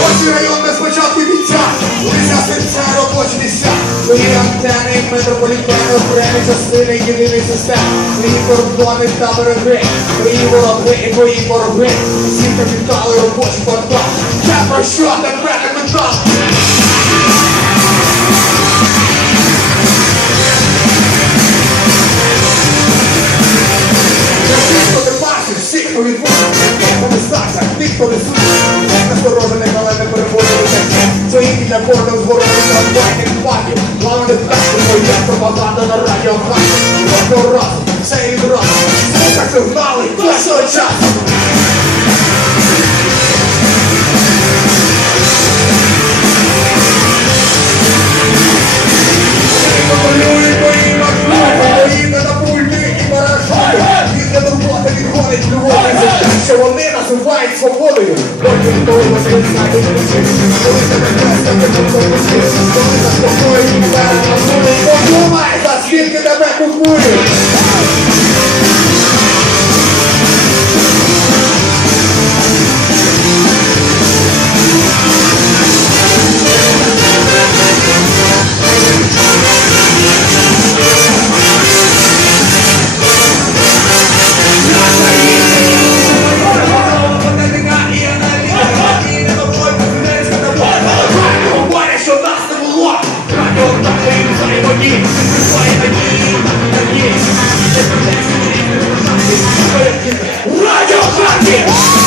Робочий район без початку кінця, Улиця серця, робочі місця. Твої антени, метрополітени, окремі частини, єдиний систем. Твої кордони та береги, твої вороги і твої вороги. Всі капітали, робочий квартал. Я про що тебе не метал? Всіх, хто хто не стався, тих, хто не слухає, насторожених, але не переводилися. Свої для кожного зворотних трамвайних паків, лавини пташки, моя пропаганда на радіо І Кожного разу, все і відразу, слухай сигнали, точного часу. Що вони називають свободою. Потім знають, коли тебе Радіо Франків!